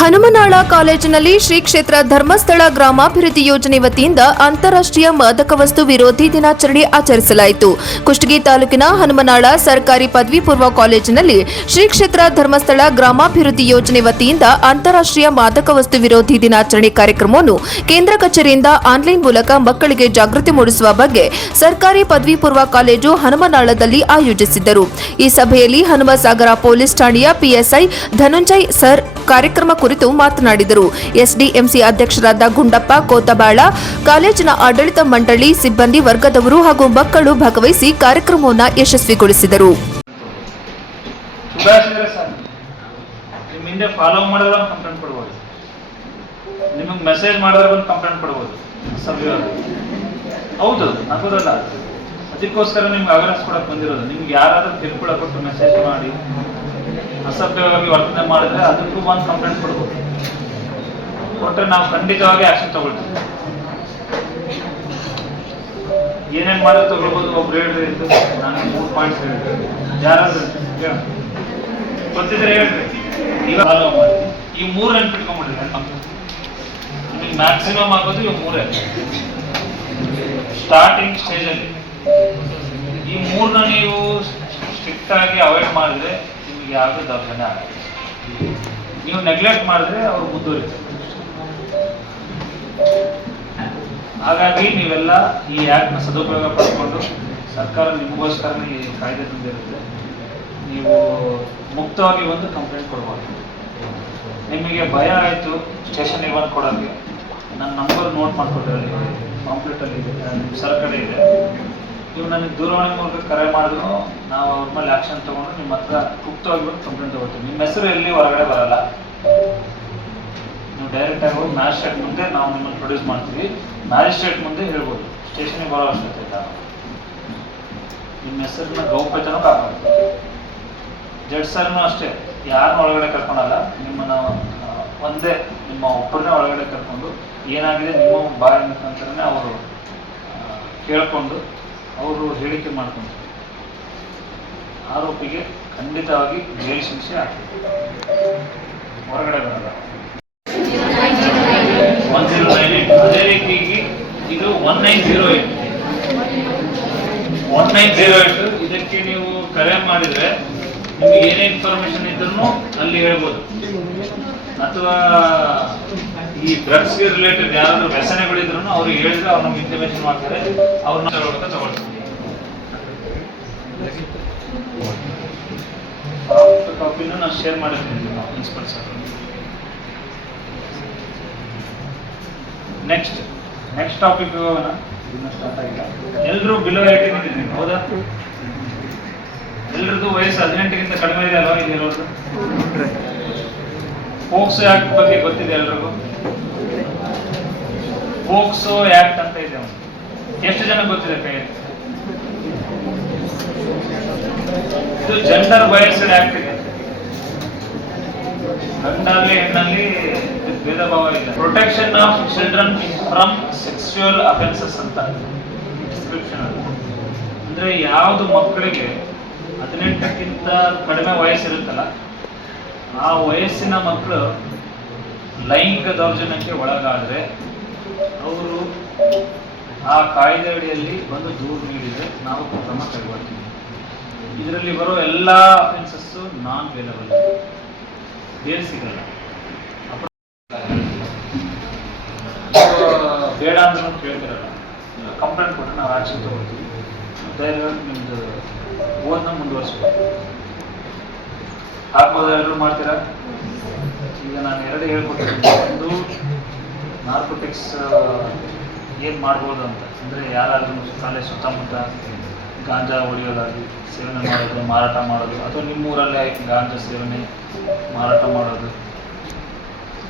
ಹನುಮನಾಳ ಕಾಲೇಜಿನಲ್ಲಿ ಶ್ರೀ ಕ್ಷೇತ್ರ ಧರ್ಮಸ್ಥಳ ಗ್ರಾಮಾಭಿವೃದ್ಧಿ ಯೋಜನೆ ವತಿಯಿಂದ ಅಂತಾರಾಷ್ಟ್ರೀಯ ಮಾದಕ ವಸ್ತು ವಿರೋಧಿ ದಿನಾಚರಣೆ ಆಚರಿಸಲಾಯಿತು. ಕುಷ್ಟಗಿ ತಾಲೂಕಿನ ಹನುಮನಾಳ ಸರ್ಕಾರಿ ಪದವಿ ಪೂರ್ವ ಕಾಲೇಜಿನಲ್ಲಿ ಶ್ರೀ ಕ್ಷೇತ್ರ ಧರ್ಮಸ್ಥಳ ಗ್ರಾಮಾಭಿವೃದ್ಧಿ ಯೋಜನೆ ವತಿಯಿಂದ ಅಂತಾರಾಷ್ಟ್ರೀಯ ಮಾದಕ ವಸ್ತು ವಿರೋಧಿ ದಿನಾಚರಣೆ ಕಾರ್ಯಕ್ರಮವನ್ನು ಕೇಂದ್ರ ಕಚೇರಿಯಿಂದ ಆನ್ಲೈನ್ ಮೂಲಕ ಮಕ್ಕಳಿಗೆ ಜಾಗೃತಿ ಮೂಡಿಸುವ ಬಗ್ಗೆ ಸರ್ಕಾರಿ ಪದವಿ ಪೂರ್ವ ಕಾಲೇಜು ಹನುಮನಾಳದಲ್ಲಿ ಆಯೋಜಿಸಿದ್ದರು. ಈ ಸಭೆಯಲ್ಲಿ ಹನುಮಸಾಗರ ಪೊಲೀಸ್ ಠಾಣೆಯ ಪಿಎಸ್ಐ ಧನುಂಜಯ್ ಸರ್ ಕಾರ್ಯಕ್ರಮ ಕುರಿತು ಮಾತನಾಡಿದರು. ಎಸ್ಡಿಎಂಸಿ ಅಧ್ಯಕ್ಷರಾದ ಗುಂಡಪ್ಪ ಕೋತಬಾಳ, ಕಾಲೇಜಿನ ಆಡಳಿತ ಮಂಡಳಿ ಸಿಬ್ಬಂದಿ ವರ್ಗದವರು ಹಾಗೂ ಮಕ್ಕಳು ಭಾಗವಹಿಸಿ ಕಾರ್ಯಕ್ರಮವನ್ನು ಯಶಸ್ವಿಗೊಳಿಸಿದರು. ಹೌದು ನಗೋದಲ್ಲ, ಅದಕ್ಕೋಸ್ಕರ ನಿಮ್ಗೆ ಅವೇರ್ನೆಸ್ ಕೊಡಕ್ ಬಂದಿರೋದು. ನಿಮ್ಗೆ ಯಾರಾದ್ರೂ ತಿಳ್ಕೊಳಕ್ ಕೊಟ್ಟು ಮೆಸೇಜ್ ಮಾಡಿ ಅಸಭ್ಯವಾಗಿ ವರ್ತನೆ ಮಾಡಿದ್ರೆ ಅದಕ್ಕೂ ಒಂದು ಕಂಪ್ಲೇಂಟ್ ಕೊಡ್ಬೋದು. ಕೊಟ್ಟರೆ ನಾವು ಖಂಡಿತವಾಗಿ ಆಕ್ಷನ್ ತಗೊಳ್ತೀವಿ. ಏನೇನ್ ಮಾಡೋದು ತಗೊಳ್ಬೋದು. ಒಬ್ರು ಹೇಳ್ರಿ, ನಾನು 3 ಪಾಯಿಂಟ್ಸ್ ಹೇಳ್ರಿ, ಯಾರಾದ್ರೂ ಗೊತ್ತಿದ್ರೆ ಹೇಳ್ರಿ. ಈಗ ಫಾಲೋ ಮಾಡಿ. ಈ 3 ನೆನ್ಪಿಟ್ಕೊಂಡ್ಬಿಡ್ರಿ. ನಿಮಗೆ ಮ್ಯಾಕ್ಸಿಮಮ್ ಆಗೋದು ಇವು 3 ಸ್ಟಾರ್ಟಿಂಗ್ ಸ್ಟೇಜಲ್ಲಿ. ಈ 3ನ ನೀವು ಸ್ಟ್ರಿಕ್ಟ್ ಆಗಿ ಅವಾಯ್ಡ್ ಮಾಡಿದ್ರೆ ನಿಮ್ಗೆ ಯಾವುದು ದೌರ್ಜನ್ಯ ಆಗಲ್ಲ. ನೀವು ನೆಗ್ಲೆಕ್ಟ್ ಮಾಡಿದ್ರೆ ಅವ್ರು ಮುಂದುವರಿತಾರೆ. ಹಾಗಾಗಿ ನೀವೆಲ್ಲ ಈ ಆ್ಯಕ್ಟ್ನ ಸದುಪಯೋಗ ಪಡ್ಕೊಂಡು, ಸರ್ಕಾರ ನಿಮಗೋಸ್ಕರ ಈ ಕಾಯ್ದೆ ತಂದಿರುತ್ತೆ, ನೀವು ಮುಕ್ತವಾಗಿ ಒಂದು ಕಂಪ್ಲೇಂಟ್ ಕೊಡ್ಬೋದು. ನಿಮಗೆ ಭಯ ಆಯಿತು ಸ್ಟೇಷನ್ಗೆ ಬಂದು ಕೊಡೋಕ್ಕೆ, ನನ್ನ ನಂಬರ್ ನೋಟ್ ಮಾಡ್ಕೊಡ್ರಿ, ಪಾಂಪ್ಲೆಟಲ್ಲಿ ಇದೆ, ನಿಮ್ಮ ಸರ್ ಕಡೆ ಇದೆ. ನೀವು ನನಗೆ ದೂರವಾಣಿ ಮೂಲಕ ಕರೆ ಮಾಡಿದ್ರು ನಾವು ಅವ್ರ ಮೇಲೆ ಆ್ಯಕ್ಷನ್ ತೊಗೊಂಡು ನಿಮ್ಮ ಹತ್ರ ಗುಪ್ತವಾಗಿ ಬಂದು ಕಂಪ್ಲೇಂಟ್ ತಗೋತೀವಿ. ನಿಮ್ಮ ಹೆಸರು ಎಲ್ಲಿ ಹೊರಗಡೆ ಬರಲ್ಲ. ನೀವು ಡೈರೆಕ್ಟಾಗಿ ಹೋಗಿ ಮ್ಯಾಜಿಸ್ಟ್ರೇಟ್ ಮುಂದೆ ನಾವು ನಿಮ್ಮನ್ನು ಪ್ರೊಡ್ಯೂಸ್ ಮಾಡ್ತೀವಿ. ಮ್ಯಾಜಿಸ್ಟ್ರೇಟ್ ಮುಂದೆ ಹೇಳ್ಬೋದು, ಸ್ಟೇಷನ್ಗೆ ಬರೋ ಅವಶ್ಯಕತೆ ಇಲ್ಲ. ನಿಮ್ಮ ಹೆಸರನ್ನ ಗೌಪ್ಯತೆನೂ ಕಾಪಾಡ್ತೀವಿ. ಜಡ್ಜ್ ಸರ್ನು ಅಷ್ಟೇ, ಯಾರನ್ನ ಒಳಗಡೆ ಕರ್ಕೊಳಲ್ಲ. ನಿಮ್ಮನ್ನು ಒಂದೇ ನಿಮ್ಮ ಒಬ್ಬರನ್ನೇ ಒಳಗಡೆ ಕರ್ಕೊಂಡು ಏನಾಗಿದೆ ನಿಮ್ಮ ಬಾಯಿ ಮುಖಾಂತರನೇ ಅವರು ಕೇಳಿಕೊಂಡು ಅವರು ಹೇಳಿಕೆ ಮಾಡ್ಕೊಂತಾರೆ. ಆರೋಪಿಗೆ ಖಂಡಿತವಾಗಿ ಜೈಲು ಶಿಕ್ಷೆ ಆಗ್ತದೆ, ಹೊರಗಡೆ ಬರಲ್ಲ. 1098. ಅದೇ ರೀತಿ ಇದು 1908. 1908 ಇದಕ್ಕೆ ನೀವು ಕರೆ ಮಾಡಿದ್ರೆ ನಿಮ್ಗೆ ಏನೇ ಇನ್ಫಾರ್ಮೇಶನ್ ಇದ್ರೂ ಅಲ್ಲಿ ಹೇಳ್ಬೋದು. ಅಥವಾ ಈ ಡ್ರಗ್ಸ್ಗೆ ರಿಲೇಟೆಡ್ ಯಾರಾದ್ರೂ ವ್ಯಸನಗಳಿದ್ರು ಅವ್ರಿಗೆ ಹೇಳಿದ್ರೆ ಅವ್ರು ನಮ್ಗೆ ಇಂಟಿಮೇಷನ್ ಮಾಡ್ತಾರೆ, ಅವ್ರನ್ನ ತಗೊಳ್ತಾರೆ. ಕಾಪಿನೂ ನಾನು ಶೇರ್ ಮಾಡಿರ್ತೀನಿ principal sir. Next topic start ಆಗಿಲ್ಲ. ಎಲ್ಲರೂ ಬಿಲೋ 18 ಇದ್ದೀವಿ, ಹೌದಾ? ಎಲ್ರದ್ದು ವಯಸ್ಸು 18ಗಿಂತ ಕಡಿಮೆ ಇದೆ ಅಲ್ವಾ ಇಲ್ಲಿ ಇರೋದು? ಪೋಕ್ಸೋ ಆಕ್ಟ್ ಬಗ್ಗೆ ಗೊತ್ತಿದೆ ಎಲ್ರಿಗೂ? ಪೋಕ್ಸೋ ಆಕ್ಟ್ ಅಂತ ಇದೆ. ಎಷ್ಟು ಜನ ಗೊತ್ತಿದೆ ಕೈ? ಇದು ಜೆಂಡರ್ ಬಯಸ್ಡ್ ಆಕ್ಟ್ ಇದೆ. ಗಂಡಲ್ಲಿ ಹೆಣ್ಣಲ್ಲಿ ಭೇದ ಭಾವ ಇಲ್ಲ. Protection of children from sexual offences ಅಂತ ಡಿಸ್ಕ್ರಿಪ್ಷನ್ ಅದು. ಅಂದ್ರೆ ಯಾವುದು ಮಕ್ಕಳಿಗೆ 18ಕ್ಕಿಂತ ಕಡಿಮೆ ವಯಸ್ಸಿರುತ್ತಲ್ಲ, ಆ ವಯಸ್ಸಿನ ಮಕ್ಕಳು ಲೈಂಗಿಕ ದೌರ್ಜನ್ಯಕ್ಕೆ ಒಳಗಾದರೆ ಅವರು ಆ ಕಾಯ್ದೆ ಅಡಿಯಲ್ಲಿ ಬಂದು ದೂರು ನೀಡಿದರೆ ನಾವು ಕ್ರಮ ಕೈಗೊಳ್ತೀವಿ. ಇದರಲ್ಲಿ ಬರೋ ಎಲ್ಲ ಅಫೆನ್ಸಸ್ಸು ನಾನ್ ಬೇಲಬಲ್, ಬೇಲ್ ಸಿಗಲ್ಲ. ಬೇಡ ಅಂದ್ರೂ ಕೇಳ್ತಿರಲ್ಲ, ಕಂಪ್ಲೇಂಟ್ ಕೊಟ್ಟರೆ ನಾವು ಆ್ಯಕ್ಷನ್ ತಗೊಳ್ತೀವಿ. ಧೈರ್ಯವಾಗಿ ನಿಮ್ಮದು ಓದನ್ನ ಮುಂದುವರಿಸ್ಬೇಕು. ಹಾಕ್ಬೋದ? ಎಲ್ಲರೂ ಮಾಡ್ತೀರಾ? ಈಗ ನಾನು 2 ಹೇಳ್ಕೊಟ್ಟಿದ್ದೀನಿ. ಒಂದು ನಾರ್ಕೋಟಿಕ್ಸ್ ಏನು ಮಾಡ್ಬೋದು ಅಂತ, ಅಂದರೆ ಯಾರಾದ್ರೂ ಕಾಲೇಜ್ ಸುತ್ತಮುತ್ತ ಗಾಂಜಾ ಹೊಡೆಯೋದಾಗಲಿ, ಸೇವನೆ ಮಾಡೋದು, ಮಾರಾಟ ಮಾಡೋದು, ಅಥವಾ ನಿಮ್ಮೂರಲ್ಲೇ ಗಾಂಜಾ ಸೇವನೆ ಮಾರಾಟ ಮಾಡೋದು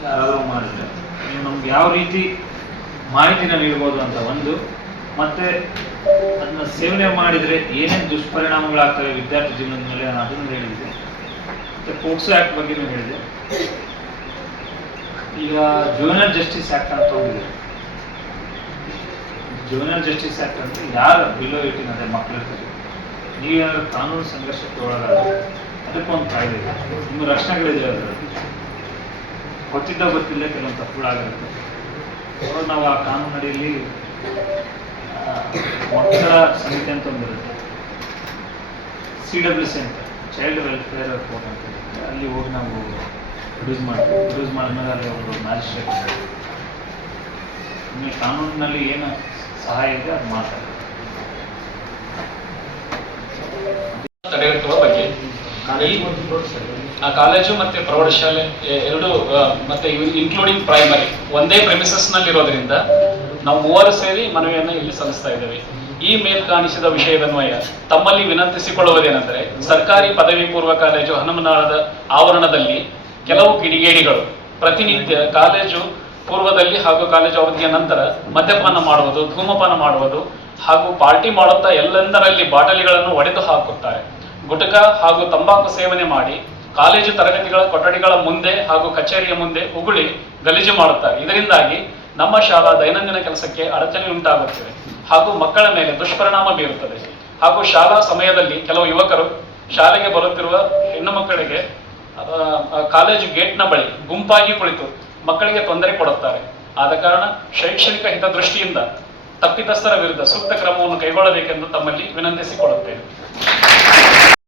ಯಾರಾದರೂ ಮಾಡಿದರೆ ನೀವು ನಮ್ಗೆ ಯಾವ ರೀತಿ ಮಾಹಿತಿನ ನೀಡ್ಬೋದು ಅಂತ ಒಂದು, ಮತ್ತು ಅದನ್ನ ಸೇವನೆ ಮಾಡಿದರೆ ಏನೇನು ದುಷ್ಪರಿಣಾಮಗಳಾಗ್ತವೆ ವಿದ್ಯಾರ್ಥಿ ಜೀವನದ ಮೇಲೆ ನಾನು ಅದನ್ನು ಹೇಳಿದ್ದೆ. ಮತ್ತು ಪೋಕ್ಸೋ ಆ್ಯಕ್ಟ್ ಬಗ್ಗೆನೂ ಹೇಳಿದೆ. ಈಗ ಜುವೆನೈಲ್ ಜಸ್ಟಿಸ್ ಆ್ಯಕ್ಟ್ ಅಂತ ಹೋಗಿದೆ. ಜುವೆನೈಲ್ ಜಸ್ಟಿಸ್ ಆ್ಯಕ್ಟ್ ಅಂತ ಯಾರು ಬಿಲೋ 18 ಅದೇ ಮಕ್ಕಳಿರ್ತಾರೆ, ನೀವೇನಾದ್ರೂ ಕಾನೂನು ಸಂಘರ್ಷಕ್ಕೆ ಒಳಗಾದ್ರೆ ಅದಕ್ಕೊಂದು ಕಾಯ್ದೆ ಇದೆ, ನಿಮ್ಮ ರಕ್ಷಣೆಗಳಿದೆ ಅದರಲ್ಲಿ. ಗೊತ್ತಿದ್ದ ಗೊತ್ತಿಲ್ಲ ಕೆಲವೊಂದು ತಪ್ಪುಗಳಾಗಿರುತ್ತೆ. ಅವಾಗ ನಾವು ಆ ಕಾನೂನು ಅಡಿಯಲ್ಲಿ ಮಕ್ಕಳ ಸಮಿತಿ ಅಂತ ಒಂದಿರುತ್ತೆ, CWC ಅಂತ, ಚೈಲ್ಡ್ ವೆಲ್ಫೇರ್ ಕೋರ್ಟ್ ಅಂತ ಇರುತ್ತೆ. ಅಲ್ಲಿ ಹೋಗಿ ನಾವು ಪ್ರೊಡ್ಯೂಸ್ ಮಾಡ್ತೀವಿ. ಪ್ರೊಡ್ಯೂಸ್ ಮಾಡಿದ್ಮೇಲೆ ಅಲ್ಲಿ ಒಬ್ಬರು ಮ್ಯಾಜಿಸ್ಟ್ರೇಟ್ ಇದ್ದಾರೆ. ಆಮೇಲೆ ಕಾನೂನಿನಲ್ಲಿ ಏನು ಸಹಾಯ ಇದೆ ಅದು ಮಾಡ್ತಾರೆ. ತಡೆಗಟ್ಟುವ ಬಗ್ಗೆ ಕಾಲೇಜು ಮತ್ತೆ ಪ್ರೌಢಶಾಲೆ ಎರಡು ಮತ್ತೆ ಇನ್ಕ್ಲೂಡಿಂಗ್ ಪ್ರೈಮರಿ ಒಂದೇ ಪ್ರೆಮಿಸಸ್ ನಲ್ಲಿ ಇರೋದ್ರಿಂದ ನಾವು ಮೂವರು ಸೇರಿ ಮನವಿಯನ್ನ ಇಲ್ಲಿ ಸಲ್ಲಿಸ್ತಾ ಇದ್ದೇವೆ. ಈ ಮೇಲ್ಕಾಣಿಸಿದ ವಿಷಯದನ್ವಯ ತಮ್ಮಲ್ಲಿ ವಿನಂತಿಸಿಕೊಳ್ಳುವುದೇನೆಂದರೆ, ಸರ್ಕಾರಿ ಪದವಿ ಪೂರ್ವ ಕಾಲೇಜು ಹನುಮನಾಳದ ಆವರಣದಲ್ಲಿ ಕೆಲವು ಕಿಡಿಗೇಡಿಗಳು ಪ್ರತಿನಿತ್ಯ ಕಾಲೇಜು ಪೂರ್ವದಲ್ಲಿ ಹಾಗೂ ಕಾಲೇಜು ಅವಧಿಯ ನಂತರ ಮದ್ಯಪಾನ ಮಾಡುವುದು, ಧೂಮಪಾನ ಮಾಡುವುದು ಹಾಗೂ ಪಾರ್ಟಿ ಮಾಡುತ್ತಾ ಎಲ್ಲೆಂದರಲ್ಲಿ ಬಾಟಲಿಗಳನ್ನು ಒಡೆದು ಹಾಕುತ್ತಾರೆ. ಗುಟಕ ಹಾಗೂ ತಂಬಾಕು ಸೇವನೆ ಮಾಡಿ ಕಾಲೇಜು ತರಗತಿಗಳ ಕೊಠಡಿಗಳ ಮುಂದೆ ಹಾಗೂ ಕಚೇರಿಯ ಮುಂದೆ ಉಗುಳಿ ಗಲೀಜು ಮಾಡುತ್ತಾರೆ. ಇದರಿಂದಾಗಿ ನಮ್ಮ ಶಾಲಾ ದೈನಂದಿನ ಕೆಲಸಕ್ಕೆ ಅಡಚಣೆ ಉಂಟಾಗುತ್ತದೆ ಹಾಗೂ ಮಕ್ಕಳ ಮೇಲೆ ದುಷ್ಪರಿಣಾಮ ಬೀರುತ್ತದೆ. ಹಾಗೂ ಶಾಲಾ ಸಮಯದಲ್ಲಿ ಕೆಲವು ಯುವಕರು ಶಾಲೆಗೆ ಬರುತ್ತಿರುವ ಹೆಣ್ಣು ಮಕ್ಕಳಿಗೆ ಕಾಲೇಜು ಗೇಟ್ನ ಬಳಿ ಗುಂಪಾಗಿ ಕುಳಿತು ಮಕ್ಕಳಿಗೆ ತೊಂದರೆ ಕೊಡುತ್ತಾರೆ. ಆದ ಕಾರಣ ಶೈಕ್ಷಣಿಕ ಹಿತದೃಷ್ಟಿಯಿಂದ ತಪ್ಪಿತಸ್ಥರ ವಿರುದ್ಧ ಸೂಕ್ತ ಕ್ರಮವನ್ನು ಕೈಗೊಳ್ಳಬೇಕೆಂದು ತಮ್ಮಲ್ಲಿ ವಿನಂತಿಸಿಕೊಳ್ಳುತ್ತೇನೆ.